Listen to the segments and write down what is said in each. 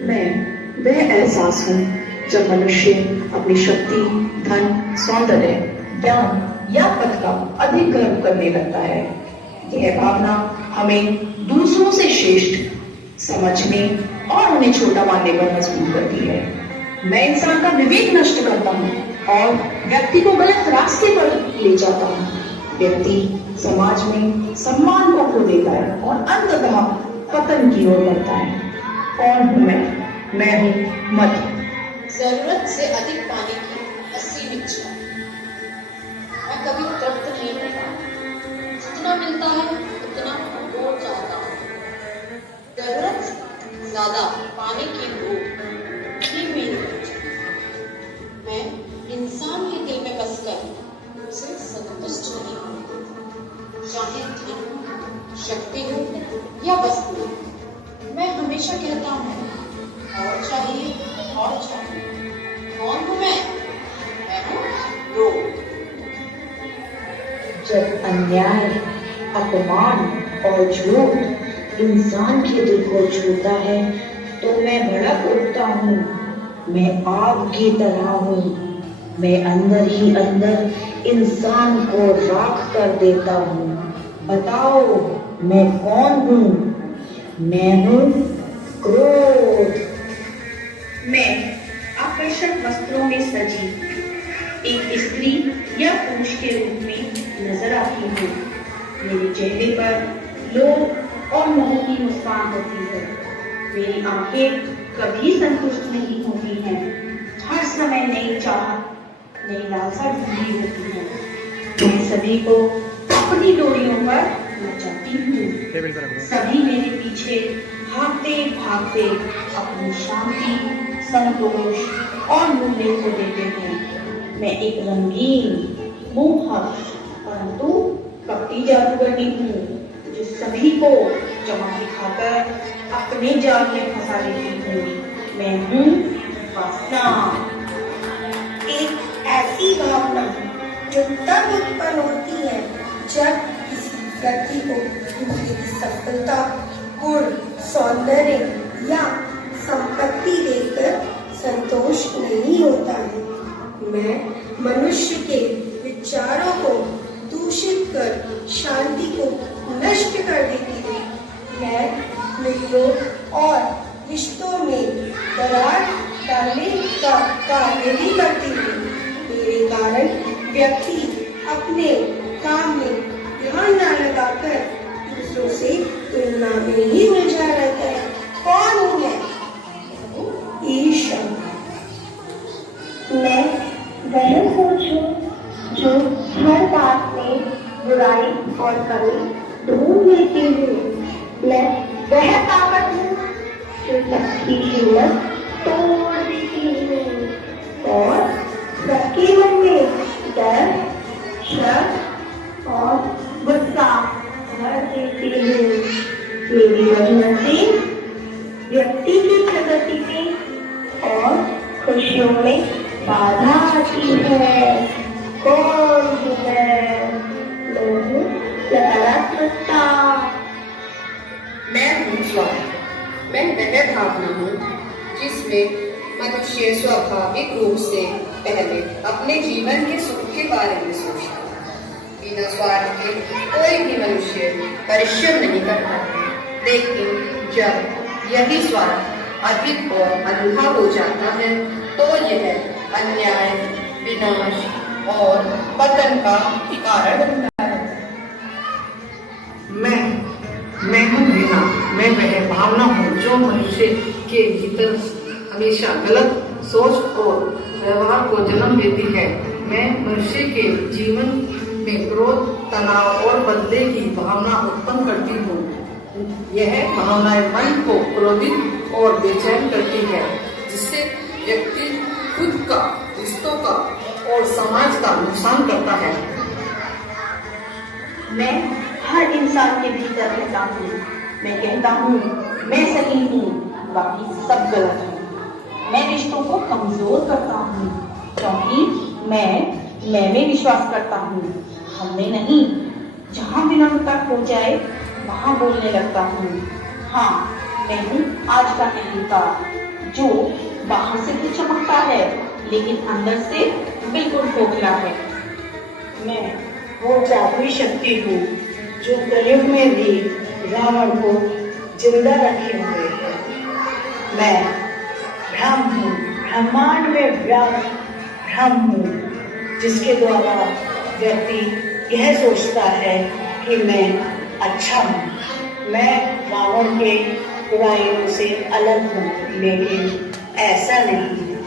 मैं वह एहसास हूँ जब मनुष्य अपनी शक्ति, धन, सौंदर्य, ज्ञान या पद का अधिक गर्व करने लगता है। यह भावना हमें दूसरों से श्रेष्ठ समझने और उन्हें छोटा मानने पर मजबूर करती है। मैं इंसान का विवेक नष्ट करता हूँ और व्यक्ति को गलत रास्ते पर ले जाता हूँ। व्यक्ति समाज में सम्मान को खो देता है और अंततः पतन की ओर बढ़ता है। कौन हूँ मैं हूँ मद। जरूरत से अधिक पाने की असीम इच्छा। मैं कभी तृप्त नहीं होता, जितना मिलता है उतना और चाहता हूँ। जरूरत से ज्यादा पाने की भूख ही मेरी इच्छा। मैं इंसान के दिल में बसकर उसे संतुष्ट नहीं हूँ, चाहे धन, शक्ति हो या वस्तु। मैं हमेशा कहता हूँ और चाहिए और चाहिए। कौन हूँ मैं हूँ रोग। जब अन्याय, अपमान और झूठ इंसान के दिल को छूता है तो मैं भड़क उठता हूँ। मैं आग की तरह हूँ। मैं अंदर ही अंदर इंसान को राख कर देता हूँ। बताओ मैं कौन हूँ? मैं हूँ क्रोध। मैं आकर्षक वस्त्रों में सजी एक स्त्री या पुरुष के रूप में नजर आती हूँ। मेरे चेहरे पर लोभ और मोह की मुस्कान होती है। मेरी आंखें कभी संतुष्ट नहीं होती हैं। हर समय नई चाहत, नई लालसा ढूंढी होती है। मैं सभी को अपनी डोरियों पर नचाती हूँ। सभी मेरे पीछे भागते भागते अपनी शांति, संतोष और मूल्य खो देते हैं। मैं एक रंगीन, मोहक परंतु कपटी जादूगरनी हूँ जो सभी को जमा दिखाकर अपने जाल में फंसा लेती हूँ। मैं हूँ वासना। एक ऐसी भावना जो तब उत्पन्न होती है जब किसी व्यक्ति को दूसरे की सफलता, गुण, सौंदर्य या संपत्ति देखकर संतोष नहीं होता है। मैं मनुष्य के विचारों को दूषित कर शांति को नष्ट कर देती हूँ। मैं मित्रों और रिश्तों में दरार डालने का कार्य भी करती हूँ। मेरे कारण व्यक्ति अपने काम में ध्यान न लगाकर दूसरों से तुलना में ही उलझा रहता है। कौन हूँ मैं? ईर्ष्या। मैं वह सोच हूँ जो हर बात में बुराई और कमी ढूंढ लेती हूँ। मैं वह ताकत हूँ जो सबकी हिम्मत तोड़ देती हूँ और सबके मन में डर, शक और गुस्सा भर देती हूँ। मेरी वजह से व्यक्ति की प्रगति में और खुशियों में बाधा आती है। कौन हूँ मैं? सकारात्मकता। मैं हूँ स्वार्थ। मैं वह भावना हूँ जिसमें मनुष्य स्वाभाविक रूप से पहले अपने जीवन के सुख के बारे में सोचता है। बिना स्वार्थ के कोई भी मनुष्य परिश्रम नहीं करता। लेकिन जब यही स्वार्थ अधिक और अनूठा हो जाता है तो यह अन्याय, विनाश और पतन का कारण बनता है। मैं हूँ घृणा। मैं वह भावना हूँ जो मनुष्य के भीतर हमेशा गलत सोच और व्यवहार को जन्म देती है। मैं मनुष्य के जीवन में क्रोध, तनाव और बदले की भावना उत्पन्न करती हूँ। यह भावनाएं मन को क्रोधित और बेचैन करती है, जिससे व्यक्ति खुद का, रिश्तों का और समाज का नुकसान करता है। मैं हर इंसान के भीतर रहता हूँ। मैं कहता हूँ मैं सही हूँ, बाकी सब गलत है। मैं रिश्तों को कमजोर करता हूँ क्योंकि मैं में विश्वास करता हूँ, हमने नहीं। जहाँ विनम्रता खो जाए वहाँ बोलने लगता हूँ। हाँ, मैं हूँ आज का अहंकार। जो बाहर से तो चमकता है लेकिन अंदर से बिल्कुल खोखला है। मैं वो जादुई शक्ति हूँ जो कलयुग में भी रावण को जिंदा रखे हुए है। मैं ब्रह्म हूँ, ब्रह्मांड में ब्रह्म हूँ, जिसके द्वारा व्यक्ति यह सोचता है कि मैं अच्छा हूँ। मैं रावण के बुराइयों से अलग हूँ, लेकिन ऐसा नहीं है,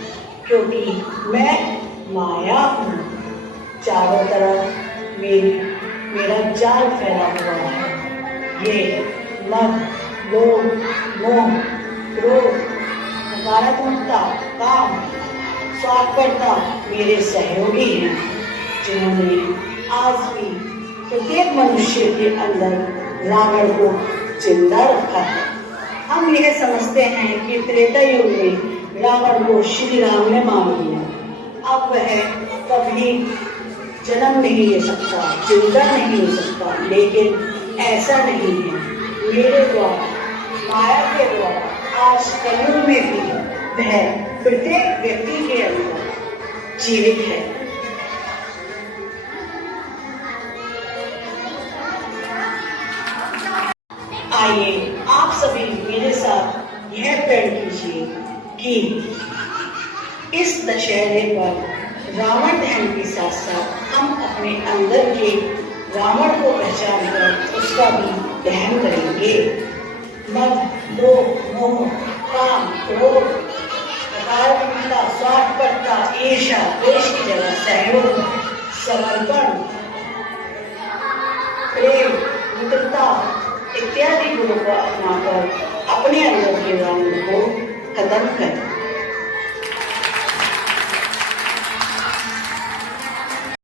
क्योंकि मैं माया हूँ। चारों तरफ मेरा जाल फैला हुआ है। ये मद, लोभ, मोह, क्रोध, नकारात्मकता, काम, स्वार्थपरता मेरे सहयोगी हैं, जिन्होंने आज भी प्रत्येक मनुष्य के अंदर रावण को जिंदा रखा है। हम यह समझते हैं कि त्रेता युग में रावण को श्री राम ने मार दिया, अब वह कभी जन्म नहीं ले सकता, जिंदा नहीं हो सकता, लेकिन ऐसा नहीं है। मेरे द्वारा, माया के द्वारा आज कलयुग में भी वह प्रत्येक व्यक्ति के अंदर जीवित है। आइए आप सभी मेरे साथ यह प्रण कीजिए कि इस दशहरे पर रावण दहन के साथ साथ हम अपने अंदर के रावण को पहचान कर उसका भी दहन करेंगे। मद, लोभ, मोह, काम, क्रोध, नकारात्मकता, स्वार्थपरता, ईर्ष्या, द्वेष की जगह सहयोग, समर्पण, प्रेम, मित्रता इत्यादि गुणों को अपनाकर अपने अंदर के रावण को खत्म करें।